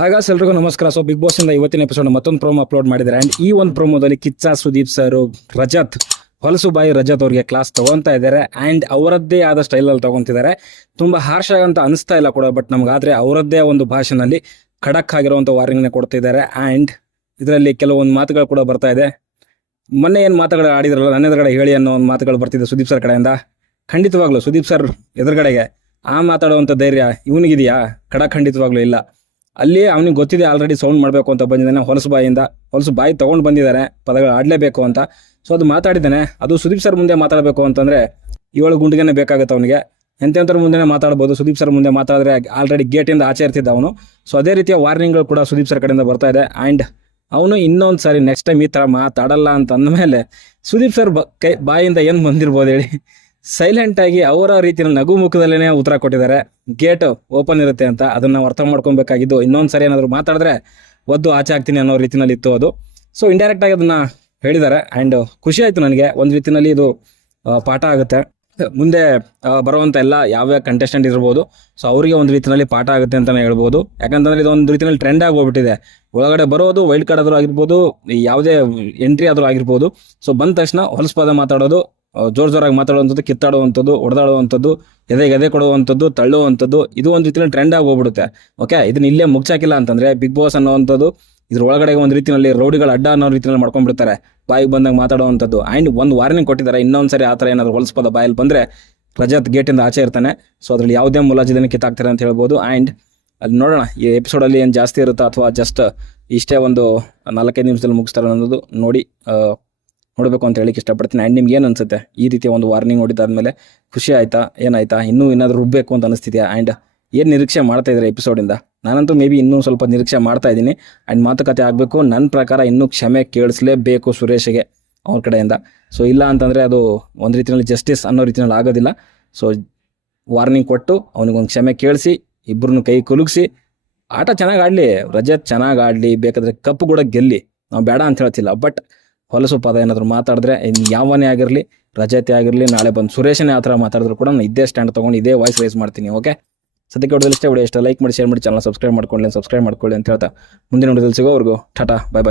ಹಾಗಾಸ್ ಎಲ್ರಿಗೂ ನಮಸ್ಕಾರ. So big boss ಇಂದ ಇವತ್ತಿನ ಎಪಿಸೋಡ್ ಮತ್ತೊಂದು ಪ್ರೋಮೋ ಅಪ್ಲೋಡ್ ಮಾಡಿದ್ದಾರೆ. ಅಂಡ್ ಈ ಒಂದು ಪ್ರೋಮೋದಲ್ಲಿ ಕಿಚ್ಚ ಸುದೀಪ್ ಸರ್ ರಜತ್ ಹೊಲಸು ಬಾಯಿ ರಜತ್ ಅವರಿಗೆ ಕ್ಲಾಸ್ ತಗೊಂತಾ ಇದ್ದಾರೆ. ಅಂಡ್ ಅವರದ್ದೇ ಆದ ಸ್ಟೈಲಲ್ಲಿ ತಗೊತಿದ್ದಾರೆ. ತುಂಬಾ ಹಾರ್ಷ್ ಆಗಂತ ಅನಿಸ್ತಾ ಇಲ್ಲ ಕೂಡ ಬಟ್ ನಮ್ಗಾದ್ರೆ ಅವರದ್ದೇ ಒಂದು ಭಾಷೆನಲ್ಲಿ ಖಡಕ್ ಆಗಿರುವಂಥ ವಾರ್ನಿಂಗ್ನ ಕೊಡ್ತಿದ್ದಾರೆ. ಅಂಡ್ ಇದರಲ್ಲಿ ಕೆಲವೊಂದು ಮಾತುಗಳು ಕೂಡ ಬರ್ತಾ ಇದೆ. ಮೊನ್ನೆ ಏನು ಮಾತುಗಳು ಆಡಿದ್ರಲ್ಲ, ನನ್ನ ಎದುರುಗಡೆ ಹೇಳಿ ಅನ್ನೋ ಒಂದು ಮಾತುಗಳು ಬರ್ತಿದೆ ಸುದೀಪ್ ಸರ್ ಕಡೆಯಿಂದ. ಖಂಡಿತವಾಗ್ಲೂ ಸುದೀಪ್ ಸರ್ ಎದುರುಗಡೆಗೆ ಆ ಮಾತಾಡುವಂಥ ಧೈರ್ಯ ಇವನಿಗಿದೆಯಾ? ಖಡಕ್ ಖಂಡಿತವಾಗ್ಲೂ ಇಲ್ಲ. ಅಲ್ಲಿ ಅವನಿಗೆ ಗೊತ್ತಿದೆ ಆಲ್ರೆಡಿ ಸೌಂಡ್ ಮಾಡಬೇಕು ಅಂತ ಬಂದಿದ್ದಾನೆ. ಹೊಲಸು ಬಾಯಿಂದ. ಹೊಲಸು ಬಾಯಿ ತೊಗೊಂಡು ಬಂದಿದ್ದಾರೆ. ಪದಗಳು ಆಡಲೇಬೇಕು ಅಂತ. ಸೊ ಅದು ಮಾತಾಡಿದ್ದಾನೆ. ಅದು ಸುದೀಪ್ ಸರ್ ಮುಂದೆ ಮಾತಾಡಬೇಕು ಅಂತಂದರೆ ಏಳು ಗುಂಡಿಗೆನೇ ಬೇಕಾಗುತ್ತೆ ಅವನಿಗೆ. ಎಂತೆಂಥರ ಮುಂದೆನೇ ಮಾತಾಡ್ಬೋದು? ಸುದೀಪ್ ಸರ್ ಮುಂದೆ ಮಾತಾಡಿದ್ರೆ ಆಲ್ರೆಡಿ ಗೇಟಿಂದ ಆಚೆ ಇರ್ತಿದ್ದ ಅವನು. ಸೊ ಅದೇ ರೀತಿಯ ವಾರ್ನಿಂಗ್ಗಳು ಕೂಡ ಸುದೀಪ್ ಸರ್ ಕಡೆಯಿಂದ ಬರ್ತಾ ಇದೆ. ಆ್ಯಂಡ್ ಅವನು ಇನ್ನೊಂದು ಸಾರಿ ನೆಕ್ಸ್ಟ್ ಟೈಮ್ ಈ ಥರ ಮಾತಾಡಲ್ಲ ಅಂತ ಮೇಲೆ ಸುದೀಪ್ ಸರ್ ಬ ಕೈ ಬಾಯಿಂದ ಏನು ಬಂದಿರ್ಬೋದು ಹೇಳಿ. ಸೈಲೆಂಟ್ ಆಗಿ ಅವರ ರೀತಿಯಲ್ಲಿ ನಗು ಮುಖದಲ್ಲೇ ಉತ್ತರ ಕೊಟ್ಟಿದ್ದಾರೆ. ಗೇಟ್ ಓಪನ್ ಇರುತ್ತೆ ಅಂತ ಅದನ್ನ ಅರ್ಥ ಮಾಡ್ಕೊಬೇಕಾಗಿದ್ದು ಇನ್ನೊಂದು ಸರಿ ಏನಾದರೂ ಮಾತಾಡಿದ್ರೆ ಒದ್ದು ಆಚೆ ಆಗ್ತೀನಿ ಅನ್ನೋ ರೀತಿಯಲ್ಲಿ ಇತ್ತು ಅದು. ಸೊ ಇಂಡೈರೆಕ್ಟ್ ಆಗಿ ಅದನ್ನ ಹೇಳಿದ್ದಾರೆ ಆ್ಯಂಡ್ ಖುಷಿ ಆಯ್ತು ನನಗೆ. ಒಂದು ರೀತಿನಲ್ಲಿ ಇದು ಪಾಠ ಆಗುತ್ತೆ. ಮುಂದೆ ಬರುವಂತ ಎಲ್ಲ ಯಾವ್ಯಾವ ಕಂಟೆಸ್ಟೆಂಟ್ ಇರ್ಬೋದು ಸೊ ಅವರಿಗೆ ಒಂದು ರೀತಿಯಲ್ಲಿ ಪಾಠ ಆಗುತ್ತೆ ಅಂತಲೇ ಹೇಳ್ಬೋದು. ಯಾಕಂತಂದ್ರೆ ಇದು ಒಂದು ರೀತಿಯಲ್ಲಿ ಟ್ರೆಂಡ್ ಆಗಿ ಹೋಗ್ಬಿಟ್ಟಿದೆ. ಒಳಗಡೆ ಬರೋದು ವೈಲ್ಡ್ ಕಾರ್ಡ್ ಆದರೂ ಆಗಿರ್ಬೋದು ಯಾವುದೇ ಎಂಟ್ರಿ ಆದರೂ ಆಗಿರ್ಬೋದು. ಸೊ ಬಂದ ತಕ್ಷಣ ಹೊಲಸ್ಪಾದ ಮಾತಾಡೋದು ಜೋರ್ ಜೋರಾಗಿ ಮಾತಾಡುವಂಥದ್ದು, ಕಿತ್ತಾಡುವಂಥದ್ದು ಹೊಡೆದಾಡುವಂಥದ್ದು ಎದೆಗೆ ಎದೆ ಕೊಡುವಂಥದ್ದು, ತಳ್ಳುವಂಥದ್ದು, ಇದು ಒಂದು ರೀತಿಯಲ್ಲಿ ಟ್ರೆಂಡ್ ಆಗಿ ಹೋಗ್ಬಿಡುತ್ತೆ. ಓಕೆ ಇದನ್ನ ಇಲ್ಲೇ ಮುಗ್ಸಾಕಿಲ್ಲ ಅಂತಂದ್ರೆ ಬಿಗ್ ಬಾಸ್ ಅನ್ನೋವಂಥದ್ದು ಇದ್ರ ಒಳಗಡೆ ಒಂದು ರೀತಿಯಲ್ಲಿ ರೌಡಿಗಳ ಅಡ್ಡ ಅನ್ನೋ ರೀತಿಯಲ್ಲಿ ಮಾಡ್ಕೊಂಡ್ಬಿಡ್ತಾರೆ. ಬಾಯಿಗೆ ಬಂದಾಗ ಮಾತಾಡುವಂಥದ್ದು. ಆ್ಯಂಡ್ ಒಂದು ವಾರ್ನಿಂಗ್ ಕೊಟ್ಟಿದ್ದಾರೆ. ಇನ್ನೊಂದ್ಸರಿ ಆ ಥರ ಏನಾದ್ರು ಹೊಲಸ್ಪದ ಬಾಯಲ್ಲಿ ಬಂದರೆ ರಜತ್ ಗೇಟಿಂದ ಆಚೆ ಇರ್ತಾನೆ. ಸೊ ಅದ್ರಲ್ಲಿ ಯಾವುದೇ ಮುಲಾಜಿದನ್ನು ಕಿತ್ತಾಕ್ತಾರೆ ಅಂತ ಹೇಳ್ಬೋದು. ಆ್ಯಂಡ್ ಅಲ್ಲಿ ನೋಡೋಣ, ಈ ಎಪಿಸೋಡಲ್ಲಿ ಏನು ಜಾಸ್ತಿ ಇರುತ್ತಾ ಅಥವಾ ಜಸ್ಟ್ ಇಷ್ಟೇ ಒಂದು ನಾಲ್ಕೈದು ನಿಮಿಷದಲ್ಲಿ ಮುಗಿಸ್ತಾರೆ ಅನ್ನೋದು ನೋಡಿ. ನೋಡಬೇಕು ಅಂತ ಹೇಳಿಕ್ಕೆ ಇಷ್ಟಪಡ್ತೀನಿ. ಆ್ಯಂಡ್ ನಿಮ್ಗೆ ಏನು ಅನಿಸುತ್ತೆ? ಈ ರೀತಿಯ ಒಂದು ವಾರ್ನಿಂಗ್ ನೋಡಿದಾದ್ಮೇಲೆ ಖುಷಿ ಆಯ್ತಾ? ಏನಾಯ್ತಾ? ಇನ್ನೂ ಏನಾದರೂ ರುಬ್ಬಬೇಕು ಅಂತ ಅನಿಸ್ತಿದ್ಯಾ? ಆ್ಯಂಡ್ ಏನು ನಿರೀಕ್ಷೆ ಮಾಡ್ತಾ ಇದ್ದಾರೆ ಎಪಿಸೋಡಿಂದ ನಾನಂತೂ ಮೇ ಬಿ ಇನ್ನೂ ಸ್ವಲ್ಪ ನಿರೀಕ್ಷೆ ಮಾಡ್ತಾ ಇದ್ದೀನಿ. ಆ್ಯಂಡ್ ಮಾತುಕತೆ ಆಗಬೇಕು. ನನ್ನ ಪ್ರಕಾರ ಇನ್ನೂ ಕ್ಷಮೆ ಕೇಳಿಸ್ಲೇಬೇಕು ಸುರೇಶ್ಗೆ ಅವ್ರ ಕಡೆಯಿಂದ. ಸೊ ಇಲ್ಲ ಅಂತಂದರೆ ಅದು ಒಂದು ರೀತಿಯಲ್ಲಿ ಜಸ್ಟಿಸ್ ಅನ್ನೋ ರೀತಿಯಲ್ಲಿ ಆಗೋದಿಲ್ಲ. ಸೊ ವಾರ್ನಿಂಗ್ ಕೊಟ್ಟು ಅವನಿಗೊಂದು ಕ್ಷಮೆ ಕೇಳಿಸಿ ಇಬ್ಬರನ್ನು ಕೈ ಕುಲುಗಿಸಿ. ಆಟ ಚೆನ್ನಾಗಿ ಆಡಲಿ. ರಜತ್ ಚೆನ್ನಾಗಿ ಆಡಲಿ. ಬೇಕಾದರೆ ಕಪ್ಪು ಕೂಡ ಗೆಲ್ಲಿ. ನಾವು ಬೇಡ ಅಂತ ಹೇಳ್ತಿಲ್ಲ. ಬಟ್ ಹೊಲಸು ಪದ ಏನಾದರೂ ಮಾತಾಡಿದ್ರೆ ಯಾವನೇ ಆಗಿರಲಿ, ರಜತೆ ಆಗಿರಲಿ, ನಾಳೆ ಬಂದು ಸುರೇಶನೇ ಆ ಥರ ಮಾತಾಡಿದ್ರು ಕೂಡ ನಾನು ಇದೇ ಸ್ಟ್ಯಾಂಡ್ ತೊಗೊಂಡು ಇದೇ ವಾಯ್ಸ್ ರೈಸ್ ಮಾಡ್ತೀನಿ ಓಕೆ ಸದ್ಯಕ್ಕೆ ಹೊಡೆದಲ್ಲಿ ಇಷ್ಟ ವಿಡಿಯೋ ಇಷ್ಟ ಲೈಕ್ ಮಾಡಿ ಶೇರ್ ಮಾಡಿ ಚಾನಲ್ ಸಬ್ಸ್ಕ್ರೈಬ್ ಮಾಡ್ಕೊಳ್ಳಿ ಸಬ್ಸ್ಕ್ರೈಬ್ ಮಾಡ್ಕೊಳ್ಳಿ ಅಂತ ಹೇಳ್ತಾ ಮುಂದಿನ ಹೊಡೆದಲ್ಲಿ ಸಿಗೋವರೆಗೂ ಟಾಟಾ ಬಾಯ್ ಬೈ